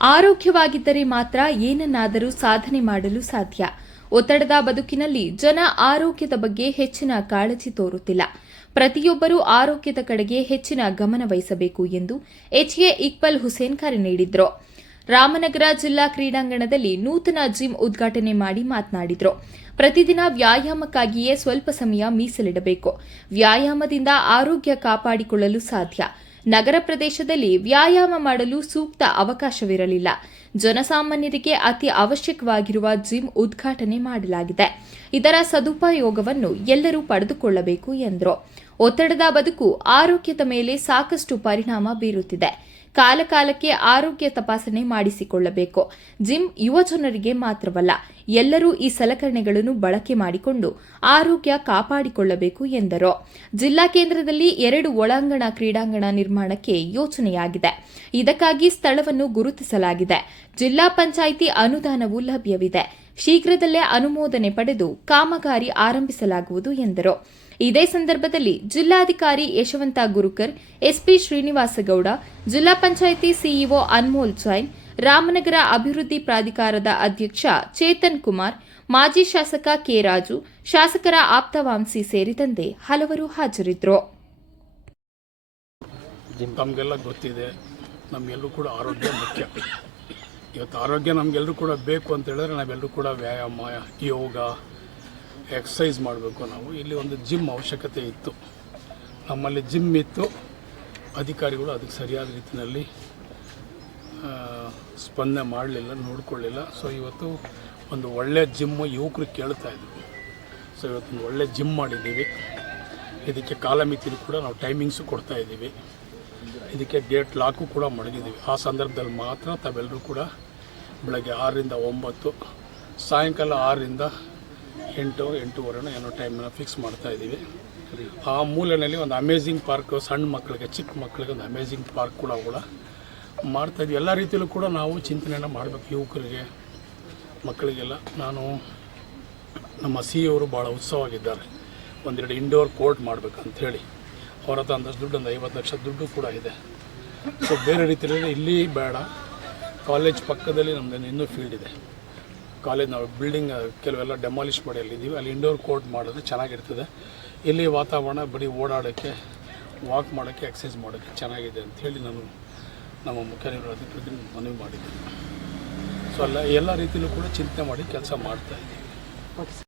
ಆರೋಗ್ಯವಾಗಿದ್ದರೆ ಮಾತ್ರ ಏನನ್ನಾದರೂ ಸಾಧನೆ ಮಾಡಲು ಸಾಧ್ಯ. ಒತ್ತಡದ ಬದುಕಿನಲ್ಲಿ ಜನ ಆರೋಗ್ಯದ ಬಗ್ಗೆ ಹೆಚ್ಚಿನ ಕಾಳಜಿ ತೋರುತ್ತಿಲ್ಲ. ಪ್ರತಿಯೊಬ್ಬರೂ ಆರೋಗ್ಯದ ಕಡೆಗೆ ಹೆಚ್ಚಿನ ಗಮನ ವಹಿಸಬೇಕು ಎಂದು ಎಚ್ಎ ಇಕ್ಬಲ್ ಹುಸೇನ್ ಕರೆ ನೀಡಿದರು. ರಾಮನಗರ ಜಿಲ್ಲಾ ಕ್ರೀಡಾಂಗಣದಲ್ಲಿ ನೂತನ ಜಿಮ್ ಉದ್ಘಾಟನೆ ಮಾಡಿ ಮಾತನಾಡಿದರು. ಪ್ರತಿದಿನ ವ್ಯಾಯಾಮಕ್ಕಾಗಿಯೇ ಸ್ವಲ್ಪ ಸಮಯ ಮೀಸಲಿಡಬೇಕು. ವ್ಯಾಯಾಮದಿಂದ ಆರೋಗ್ಯ ಕಾಪಾಡಿಕೊಳ್ಳಲು ಸಾಧ್ಯ. ನಗರ ಪ್ರದೇಶದಲ್ಲಿ ವ್ಯಾಯಾಮ ಮಾಡಲು ಸೂಕ್ತ ಅವಕಾಶವಿರಲಿಲ್ಲ. ಜನಸಾಮಾನ್ಯರಿಗೆ ಅತಿ ಅವಶ್ಯಕವಾಗಿರುವ ಜಿಮ್ ಉದ್ಘಾಟನೆ ಮಾಡಲಾಗಿದೆ. ಇದರ ಸದುಪಯೋಗವನ್ನು ಎಲ್ಲರೂ ಪಡೆದುಕೊಳ್ಳಬೇಕು ಎಂದರು. ಒತ್ತಡದ ಬದುಕು ಆರೋಗ್ಯದ ಮೇಲೆ ಸಾಕಷ್ಟು ಪರಿಣಾಮ ಬೀರುತ್ತಿದೆ. ಕಾಲಕಾಲಕ್ಕೆ ಆರೋಗ್ಯ ತಪಾಸಣೆ ಮಾಡಿಸಿಕೊಳ್ಳಬೇಕು. ಜಿಮ್ ಯುವಜನರಿಗೆ ಮಾತ್ರವಲ್ಲ, ಎಲ್ಲರೂ ಈ ಸಲಕರಣೆಗಳನ್ನು ಬಳಕೆ ಮಾಡಿಕೊಂಡು ಆರೋಗ್ಯ ಕಾಪಾಡಿಕೊಳ್ಳಬೇಕು ಎಂದರು. ಜಿಲ್ಲಾ ಕೇಂದ್ರದಲ್ಲಿ ಎರಡು ಒಳಾಂಗಣ ಕ್ರೀಡಾಂಗಣ ನಿರ್ಮಾಣಕ್ಕೆ ಯೋಚನೆಯಾಗಿದೆ. ಇದಕ್ಕಾಗಿ ಸ್ಥಳವನ್ನು ಗುರುತಿಸಲಾಗಿದೆ. ಜಿಲ್ಲಾ ಪಂಚಾಯಿತಿ ಅನುದಾನವೂ ಲಭ್ಯವಿದೆ. ಶೀಘ್ರದಲ್ಲೇ ಅನುಮೋದನೆ ಪಡೆದು ಕಾಮಗಾರಿ ಆರಂಭಿಸಲಾಗುವುದು ಎಂದರು. ಇದೇ ಸಂದರ್ಭದಲ್ಲಿ ಜಿಲ್ಲಾಧಿಕಾರಿ ಯಶವಂತ ಗುರುಕರ್, ಎಸ್ಪಿ ಶ್ರೀನಿವಾಸಗೌಡ, ಜಿಲ್ಲಾ ಪಂಚಾಯಿತಿ ಸಿಇಒ ಅನ್ಮೋಲ್ ಜೈನ್ ರಾಮನಗರ ಅಭಿವೃದ್ಧಿ ಪ್ರಾಧಿಕಾರದ ಅಧ್ಯಕ್ಷ ಚೇತನ್ ಕುಮಾರ್, ಮಾಜಿ ಶಾಸಕ ಕೆ ರಾಜು, ಶಾಸಕರ ಆಪ್ತವಾಂಸಿ ಸೇರಿದಂತೆ ಹಲವರು ಹಾಜರಿದ್ದರು. ತಮಗೆಲ್ಲ ಗೊತ್ತಿದೆ. ನಮಗೆಲ್ಲರೂ ಕೂಡ ಆರೋಗ್ಯ ಮುಖ್ಯ. ಇವತ್ತು ಆರೋಗ್ಯ ನಮಗೆಲ್ಲರೂ ಕೂಡ ಬೇಕು ಅಂತ ಹೇಳಿದ್ರೆ ನಾವೆಲ್ಲರೂ ಕೂಡ ವ್ಯಾಯಾಮ, ಯೋಗ ಎಕ್ಸಸೈಸ್ ಮಾಡಬೇಕು ನಾವು. ಇಲ್ಲಿ ಒಂದು ಜಿಮ್ ಅವಶ್ಯಕತೆ ಇತ್ತು. ನಮ್ಮಲ್ಲಿ ಜಿಮ್ ಇತ್ತು. ಅಧಿಕಾರಿಗಳು ಅದಕ್ಕೆ ಸರಿಯಾದ ರೀತಿಯಲ್ಲಿ ಸ್ಪಂದನೆ ಮಾಡಲಿಲ್ಲ, ನೋಡಿಕೊಳ್ಳಿಲ್ಲ. ಸೊ ಇವತ್ತು ಒಂದು ಒಳ್ಳೆಯ ಜಿಮ್ಮು ಯುವಕರು ಕೇಳ್ತಾ ಇದ್ರು. ಸೊ ಇವತ್ತೊಂದು ಒಳ್ಳೆ ಜಿಮ್ ಮಾಡಿದ್ದೀವಿ. ಇದಕ್ಕೆ ಕಾಲಮಿತಿ ಕೂಡ ನಾವು ಟೈಮಿಂಗ್ಸು ಕೊಡ್ತಾ ಇದ್ದೀವಿ. ಇದಕ್ಕೆ ಗೇಟ್ ಲಾಕು ಕೂಡ ಮಡಗಿದ್ದೀವಿ ಆ ಸಂದರ್ಭದಲ್ಲಿ ಮಾತ್ರ ತಾವೆಲ್ಲರೂ ಕೂಡ ಬೆಳಗ್ಗೆ ಆರರಿಂದ ಒಂಬತ್ತು, ಸಾಯಂಕಾಲ ಆರರಿಂದ ಎಂಟು, ಎಂಟೂವರೆನೋ ಏನೋ ಟೈಮನ್ನು ಫಿಕ್ಸ್ ಮಾಡ್ತಾ ಇದ್ದೀವಿ. ಆ ಮೂಲೆಯಲ್ಲಿ ಒಂದು ಅಮೇಝಿಂಗ್ ಪಾರ್ಕ್ ಸಣ್ಣ ಮಕ್ಕಳಿಗೆ ಚಿಕ್ಕ ಮಕ್ಕಳಿಗೆ ಒಂದು ಅಮೇಝಿಂಗ್ ಪಾರ್ಕ್ ಕೂಡ ಕೂಡ ಮಾಡ್ತಾ ಇದ್ವಿ ಎಲ್ಲ ರೀತಿಯಲ್ಲೂ ಕೂಡ ನಾವು ಚಿಂತನೆಯನ್ನು ಮಾಡಬೇಕು. ಯುವಕರಿಗೆ, ಮಕ್ಕಳಿಗೆಲ್ಲ. ನಾನು ನಮ್ಮ ಸಿ ಅವರು ಭಾಳ ಉತ್ಸವವಾಗಿದ್ದಾರೆ. ಒಂದೆರಡು ಇಂಡೋರ್ ಕೋರ್ಟ್ ಮಾಡಬೇಕಂಥೇಳಿ ಅವ್ರ ಹತ್ರ ಅಂದಷ್ಟು ದುಡ್ಡು ಒಂದು ಐವತ್ತು ಲಕ್ಷ ದುಡ್ಡು ಕೂಡ ಇದೆ. ಸೊ ಬೇರೆ ರೀತಿಯಲ್ಲಿ ಇಲ್ಲಿ ಬೇಡ. ಕಾಲೇಜ್ ಪಕ್ಕದಲ್ಲಿ ನಮ್ಮದು ಇನ್ನೂ ಫೀಲ್ಡ್ ಇದೆ. ಕಾಲೇಜ್ ನಾವು ಬಿಲ್ಡಿಂಗ್ ಕೆಲವೆಲ್ಲ ಡೆಮಾಲಿಷ್ ಮಾಡಿ ಅಲ್ಲಿದ್ದೀವಿ ಅಲ್ಲಿ ಇಂಡೋರ್ ಕೋರ್ಟ್ ಮಾಡಿದ್ರೆ ಚೆನ್ನಾಗಿರ್ತದೆ. ಇಲ್ಲಿ ವಾತಾವರಣ ಬರೀ ಓಡಾಡೋಕ್ಕೆ ವಾಕ್ ಮಾಡೋಕ್ಕೆ ಎಕ್ಸಸೈಸ್ ಮಾಡೋಕ್ಕೆ ಚೆನ್ನಾಗಿದೆ ಅಂಥೇಳಿ ನಾನು ನಮ್ಮ ಮುಖ್ಯ ನಿರ್ವಾಹಕರಿಗೆ ಮನವಿ ಮಾಡಿದ್ದೀನಿ. ಸೊ ಅಲ್ಲ, ಎಲ್ಲ ರೀತಿಯಲ್ಲೂ ಕೂಡ ಚಿಂತೆ ಮಾಡಿ ಕೆಲಸ ಮಾಡ್ತಾ ಇದ್ದೀವಿ.